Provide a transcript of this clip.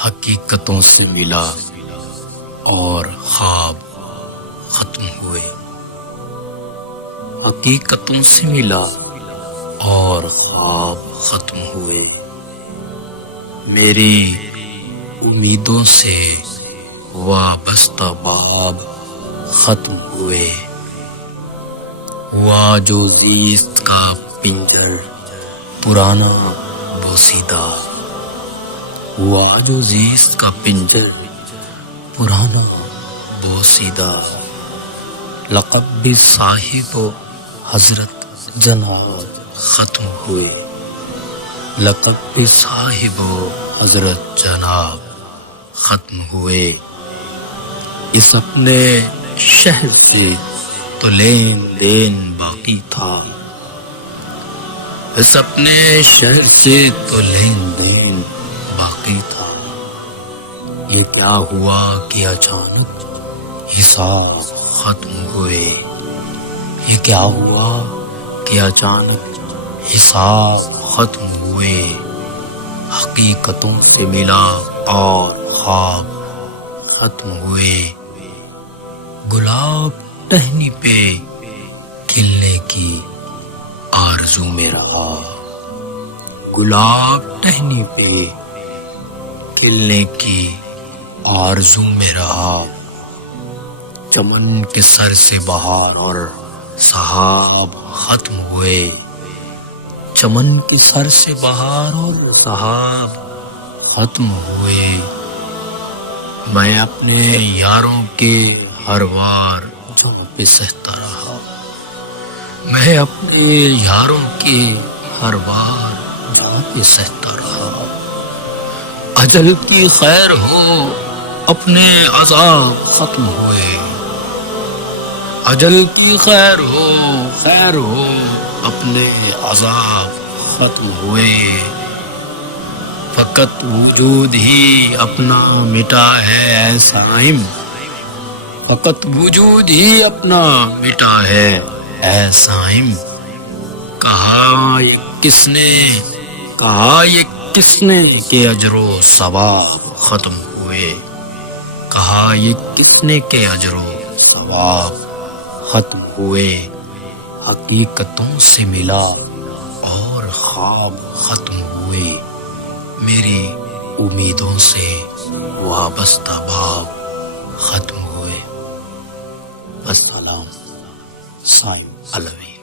حقیقتوں سے ملا اور خواب ختم ہوئے، حقیقتوں سے ملا اور خواب ختم ہوئے، میری امیدوں سے وابستہ باب ختم ہوئے، ہوا جو زیست کا پنجر پرانا بوسیدہ، ہوا جو زیست کا پنجر پرانا بوسیدہ، لقب بھی صاحب و حضرت جناب ختم ہوئے، لقب بھی صاحب و حضرت جناب ختم ہوئے، اس اپنے شہر سے تو لین دین باقی تھا، اس اپنے شہر سے تو لین دین باقی تھا، یہ کیا ہوا کہ اچانک حساب ختم ہوئے، یہ کیا ہوا کہ اچانک حساب ختم ہوئے، حقیقتوں سے ملا اور خواب ختم ہوئے، گلاب ٹہنی پہ کھلنے کی آرزو میں رہا، گلاب ٹہنی پہ کھلنے کی آرزو میں رہا، چمن کے سر سے بہار اور سحاب ختم ہوئے، چمن کے سر سے بہار اور سحاب ختم ہوئے، میں اپنے یاروں کے ہر وار جہاں پہ سہتا رہا، میں اپنے یاروں کے ہر وار جہاں پہ سہتا رہا، اجل کی خیر ہو اپنے عذاب ختم ہوئے، اجل کی خیر ہو اپنے عذاب ختم ہوئے، فقط وجود ہی اپنا مٹا ہے اے صائم، فقط وجود ہی اپنا مٹا ہے اے صائم، کہا یہ کس نے کہ اجر و ثواب ختم ہوئے، کہا یہ کس نے کہ اجر و ثواب ختم ہوئے، حقیقتوں سے ملا اور خواب ختم ہوئے، میری امیدوں سے وابستہ باب ختم ہوئے، السلام، صائم علوی۔